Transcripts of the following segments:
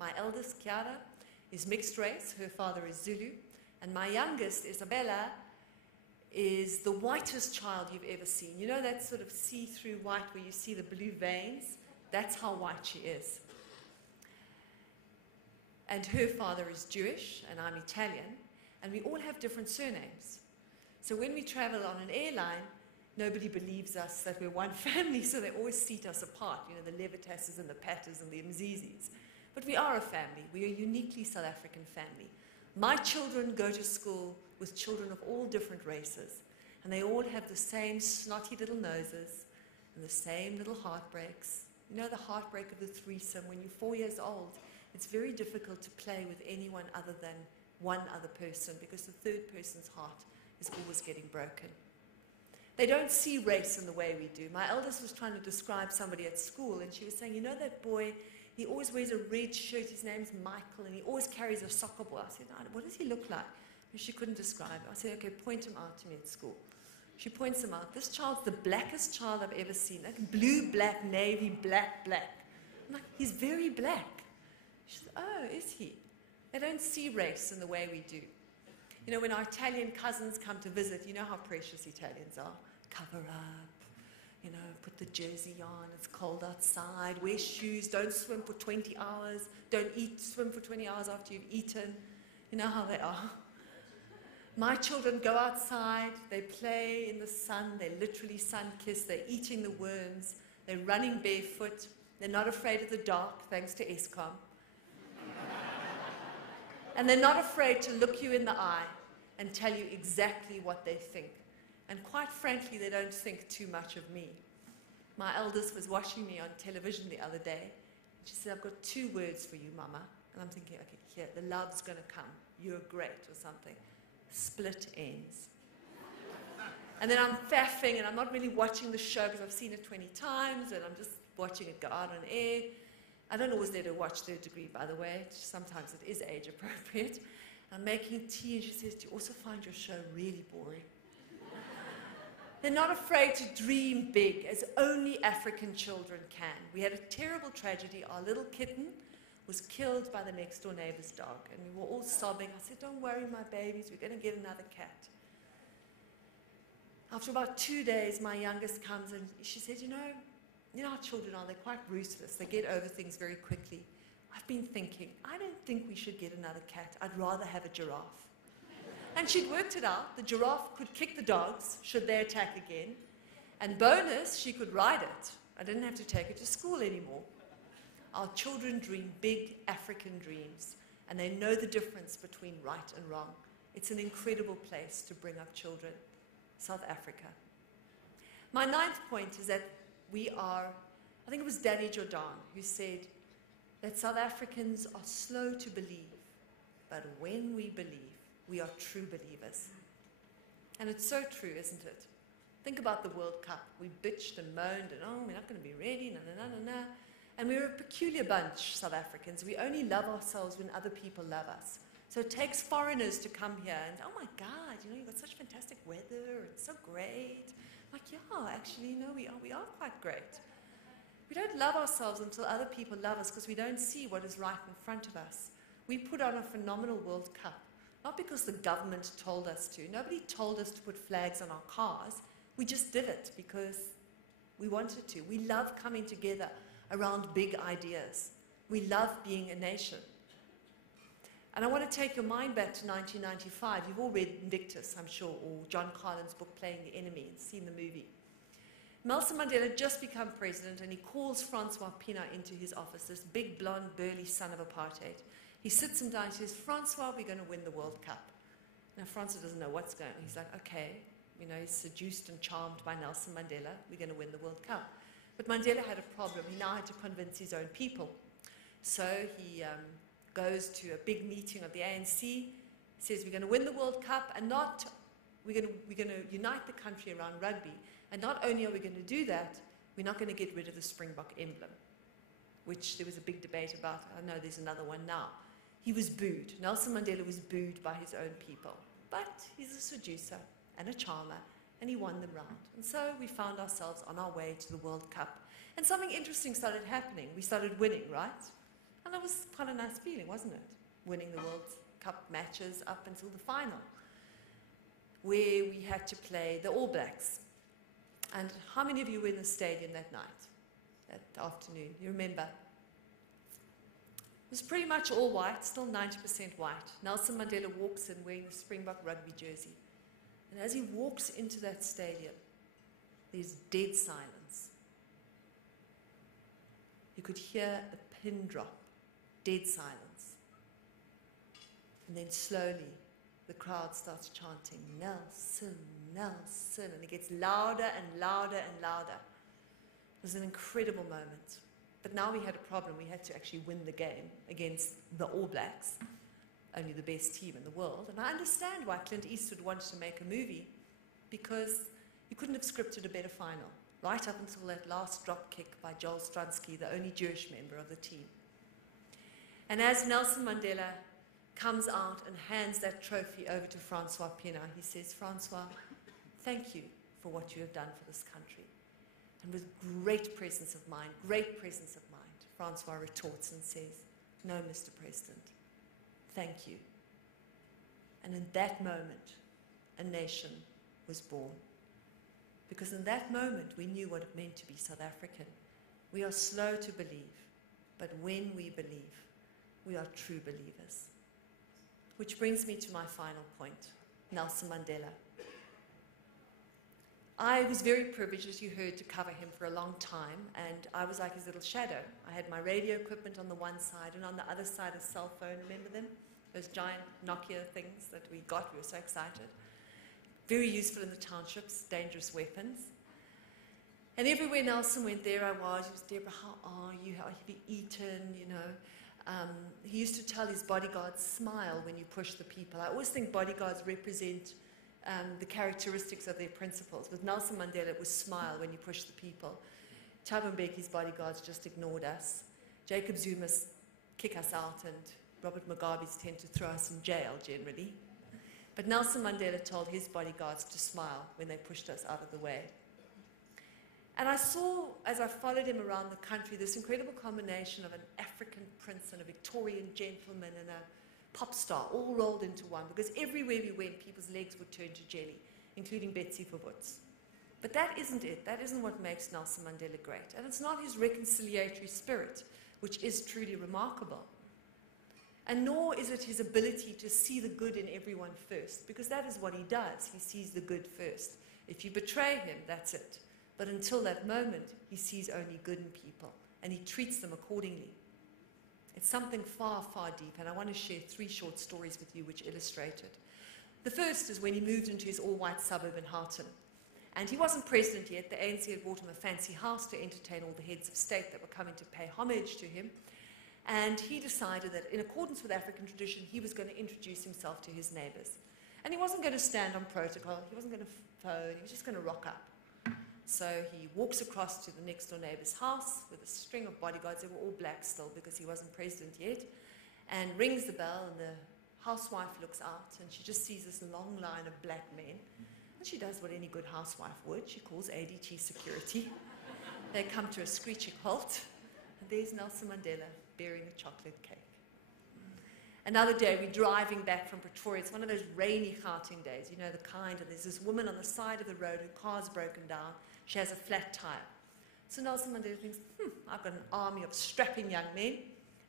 My eldest, Chiara, is mixed race. Her father is Zulu. And my youngest, Isabella, is the whitest child you've ever seen. You know that sort of see-through white where you see the blue veins? That's how white she is. And her father is Jewish, and I'm Italian, and we all have different surnames. So when we travel on an airline, nobody believes us that we're one family, so they always seat us apart, you know, the Levitasses and the Pattas and the Mzizis. But we are a family. We are a uniquely South African family. My children go to school with children of all different races, and they all have the same snotty little noses and the same little heartbreaks. You know the heartbreak of the threesome. When you're 4 years old, it's very difficult to play with anyone other than one other person because the third person's heart is always getting broken. They don't see race in the way we do. My eldest was trying to describe somebody at school, and she was saying, you know that boy, he always wears a red shirt, his name's Michael, and he always carries a soccer ball. I said, what does he look like? And she couldn't describe it. I said, okay, point him out to me at school. She points him out. This child's the blackest child I've ever seen. Like blue, black, navy, black, black. I'm like, he's very black. She said, oh, is he? They don't see race in the way we do. You know, when our Italian cousins come to visit, you know how precious Italians are. Cover up, you know, put the jersey on, it's cold outside, wear shoes, don't swim for 20 hours, don't swim for 20 hours after you've eaten. You know how they are. My children go outside, they play in the sun, they're literally sun-kissed, they're eating the worms, they're running barefoot, they're not afraid of the dark, thanks to Eskom. And they're not afraid to look you in the eye and tell you exactly what they think. And quite frankly, they don't think too much of me. My eldest was watching me on television the other day. She said, I've got 2 words for you, Mama. And I'm thinking, okay, here, the love's going to come. You're great or something. Split ends. And then I'm faffing, and I'm not really watching the show because I've seen it 20 times, and I'm just watching it go out on air. I don't always let her watch Third Degree, by the way. Sometimes it is age appropriate. I'm making tea, and she says, do you also find your show really boring? They're not afraid to dream big, as only African children can. We had a terrible tragedy. Our little kitten was killed by the next-door neighbor's dog, and we were all sobbing. I said, don't worry, my babies, we're going to get another cat. After about 2 days, my youngest comes, and she said, you know how children are, they're quite ruthless. They get over things very quickly. I've been thinking, I don't think we should get another cat. I'd rather have a giraffe. And she'd worked it out. The giraffe could kick the dogs should they attack again. And bonus, she could ride it. I didn't have to take it to school anymore. Our children dream big African dreams, and they know the difference between right and wrong. It's an incredible place to bring up children, South Africa. My 9th point is that I think it was Danny Jordan who said that South Africans are slow to believe, but when we believe, we are true believers. And it's so true, isn't it? Think about the World Cup. We bitched and moaned and, oh, we're not going to be ready, na. And we're a peculiar bunch, South Africans. We only love ourselves when other people love us. So it takes foreigners to come here and, oh my God, you've got such fantastic weather, it's so great. Like, yeah, actually, we are quite great. We don't love ourselves until other people love us because we don't see what is right in front of us. We put on a phenomenal World Cup. Not because the government told us to. Nobody told us to put flags on our cars. We just did it because we wanted to. We love coming together around big ideas. We love being a nation. And I want to take your mind back to 1995. You've all read Invictus, I'm sure, or John Carlin's book, Playing the Enemy, and seen the movie. Nelson Mandela had just become president, and he calls Francois Pienaar into his office, this big, blonde, burly son of apartheid. He sits him down and says, Francois, we're going to win the World Cup. Now, Francois doesn't know what's going on. He's like, okay. He's seduced and charmed by Nelson Mandela. We're going to win the World Cup. But Mandela had a problem. He now had to convince his own people. So he goes to a big meeting of the ANC, says, we're going to win the World Cup, and we're going to unite the country around rugby. And not only are we going to do that, we're not going to get rid of the Springbok emblem, which there was a big debate about. I know there's another one now. He was booed. Nelson Mandela was booed by his own people. But he's a seducer and a charmer, and he won the round. And so we found ourselves on our way to the World Cup. And something interesting started happening. We started winning, right? And And it was quite a nice feeling, wasn't it? Winning the World Cup matches up until the final, where we had to play the All Blacks. And how many of you were in the stadium that night, that afternoon? You remember? It was pretty much all white, still 90% white. Nelson Mandela walks in wearing the Springbok rugby jersey. And as he walks into that stadium, there's dead silence. You could hear a pin drop, dead silence. And then slowly, the crowd starts chanting, Nelson, Nelson, and it gets louder and louder and louder. It was an incredible moment. But now we had a problem. We had to actually win the game against the All Blacks, only the best team in the world. And I understand why Clint Eastwood wanted to make a movie, because you couldn't have scripted a better final, right up until that last drop kick by Joel Strunsky, the only Jewish member of the team. And as Nelson Mandela comes out and hands that trophy over to Francois Pienaar, he says, Francois, thank you for what you have done for this country. And with great presence of mind, Francois retorts and says, no, Mr. President, thank you. And in that moment, a nation was born. Because in that moment, we knew what it meant to be South African. We are slow to believe, but when we believe, we are true believers. Which brings me to my final point, Nelson Mandela. I was very privileged, as you heard, to cover him for a long time, and I was like his little shadow. I had my radio equipment on the one side, and on the other side a cell phone, remember them? Those giant Nokia things that we got, we were so excited. Very useful in the townships, dangerous weapons. And everywhere Nelson went, there I was. He was, Deborah, how are you? How have you eaten? You know, he used to tell his bodyguards, smile when you push the people. I always think bodyguards represent the characteristics of their principles. With Nelson Mandela, it was smile when you push the people. Thabo Mbeki's bodyguards just ignored us. Jacob Zuma's kick us out, and Robert Mugabe's tend to throw us in jail generally. But Nelson Mandela told his bodyguards to smile when they pushed us out of the way. And I saw, as I followed him around the country, this incredible combination of an African prince and a Victorian gentleman and a pop star all rolled into one, because everywhere we went, people's legs would turn to jelly, including Betsy Verwoerd's. But that isn't it. That isn't what makes Nelson Mandela great. And it's not his reconciliatory spirit, which is truly remarkable. And nor is it his ability to see the good in everyone first, because that is what he does. He sees the good first. If you betray him, that's it. But until that moment, he sees only good in people, and he treats them accordingly. It's something far, far deep, and I want to share 3 short stories with you which illustrate it. The first is when he moved into his all-white suburb in Houghton. And he wasn't president yet. The ANC had bought him a fancy house to entertain all the heads of state that were coming to pay homage to him. And he decided that in accordance with African tradition, he was going to introduce himself to his neighbors. And he wasn't going to stand on protocol. He wasn't going to phone. He was just going to rock up. So he walks across to the next door neighbor's house with a string of bodyguards. They were all black still because he wasn't president yet. And rings the bell, and the housewife looks out, and she just sees this long line of black men. And she does what any good housewife would. She calls ADT security. They come to a screeching halt. And there's Nelson Mandela bearing a chocolate cake. Another day, we're driving back from Pretoria. It's one of those rainy Gauteng days, you know, the kind. And there's this woman on the side of the road, her car's broken down. She has a flat tire. So Nelson Mandela thinks, I've got an army of strapping young men.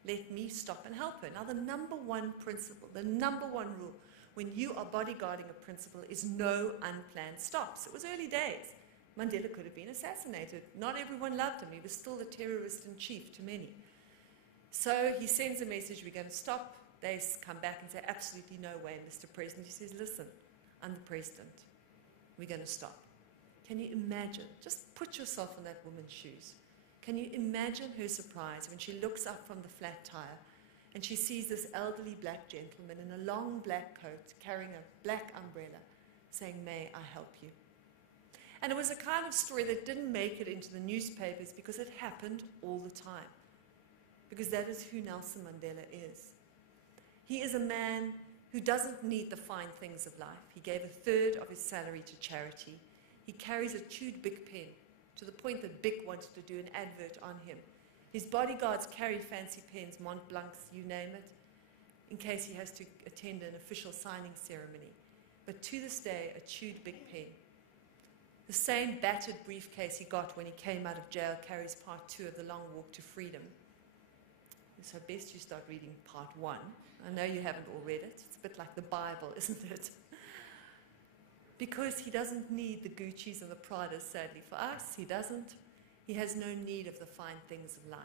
Let me stop and help her. Now, the number one principle, the number one rule, when you are bodyguarding a principal, is no unplanned stops. It was early days. Mandela could have been assassinated. Not everyone loved him. He was still the terrorist in chief to many. So he sends a message, we're going to stop. They come back and say, absolutely no way, Mr. President. He says, listen, I'm the president. We're going to stop. Can you imagine? Just put yourself in that woman's shoes. Can you imagine her surprise when she looks up from the flat tire and she sees this elderly black gentleman in a long black coat carrying a black umbrella saying, may I help you? And it was a kind of story that didn't make it into the newspapers because it happened all the time. Because that is who Nelson Mandela is. He is a man who doesn't need the fine things of life. He gave 1/3 of his salary to charity. He carries a chewed Bic pen to the point that Bic wanted to do an advert on him His bodyguards carry fancy pens, Mont Blancs, you name it, in case he has to attend an official signing ceremony. But to this day, a chewed big pen. The same battered briefcase he got when he came out of jail carries part 2 of The Long Walk to Freedom. So best you start reading part 1. I know you haven't all read it. It's a bit like the Bible, isn't it? Because he doesn't need the Guccis and the Pradas, sadly for us. He doesn't. He has no need of the fine things of life.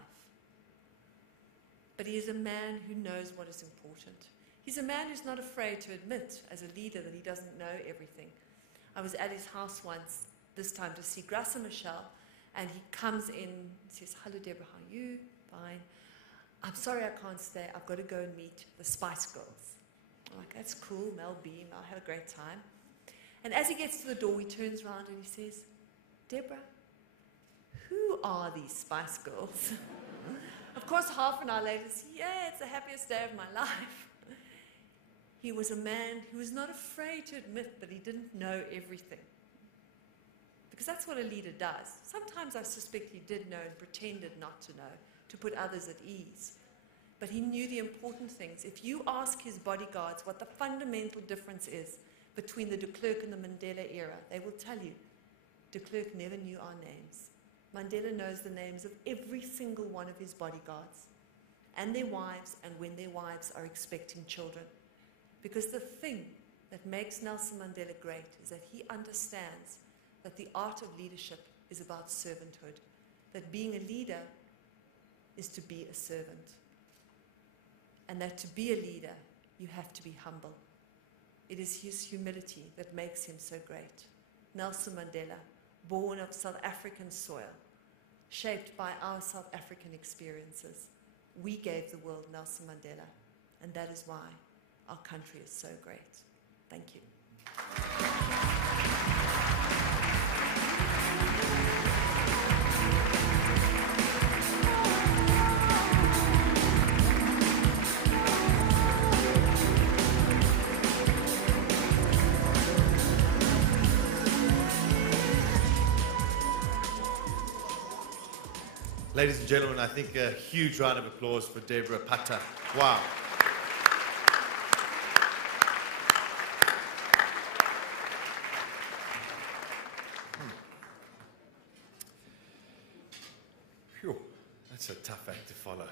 But he is a man who knows what is important. He's a man who's not afraid to admit, as a leader, that he doesn't know everything. I was at his house once, this time to see Graça Michelle, and he comes in and says, "Hello, Deborah, how are you?" "Fine." "I'm sorry I can't stay. I've got to go and meet the Spice Girls." I'm like, "That's cool, Mel Beam. I'll have a great time." And as he gets to the door, he turns around and he says, "Deborah, who are these Spice Girls?" Of course, half an hour later, "Yeah, it's the happiest day of my life." He was a man who was not afraid to admit that he didn't know everything. Because that's what a leader does. Sometimes I suspect he did know and pretended not to know, to put others at ease. But he knew the important things. If you ask his bodyguards what the fundamental difference is between the de Klerk and the Mandela era, they will tell you, de Klerk never knew our names. Mandela knows the names of every single one of his bodyguards, and their wives, and when their wives are expecting children. Because the thing that makes Nelson Mandela great is that he understands that the art of leadership is about servanthood, that being a leader is to be a servant, and that to be a leader, you have to be humble. It is his humility that makes him so great. Nelson Mandela, born of South African soil, shaped by our South African experiences. We gave the world Nelson Mandela, and that is why our country is so great. Thank you. Ladies and gentlemen, I think a huge round of applause for Debora Patta. Wow. Phew, that's a tough act to follow.